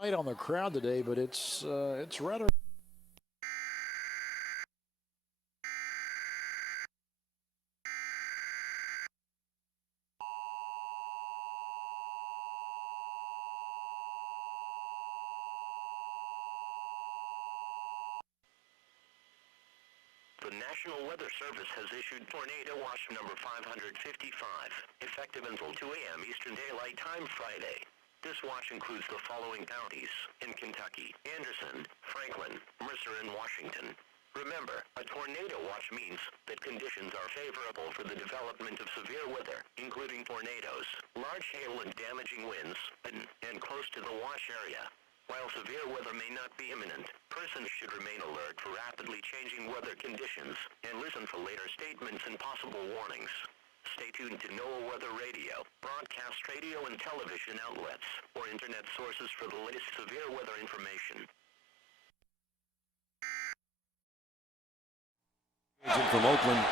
Light on the crowd today, but it's rather. The National Weather Service has issued tornado watch number 555, effective until 2 a.m. Eastern Daylight Time Friday. This watch includes the following counties in Kentucky: Anderson, Franklin, Mercer, and Washington. Remember, a tornado watch means that conditions are favorable for the development of severe weather, including tornadoes, large hail and damaging winds, and close to the watch area. While severe weather may not be imminent, persons should remain alert for rapidly changing weather conditions and listen for later statements and possible warnings. Stay tuned to NOAA Weather Radio, broadcast radio and television outlets, or internet sources for the latest severe weather information. From Oakland,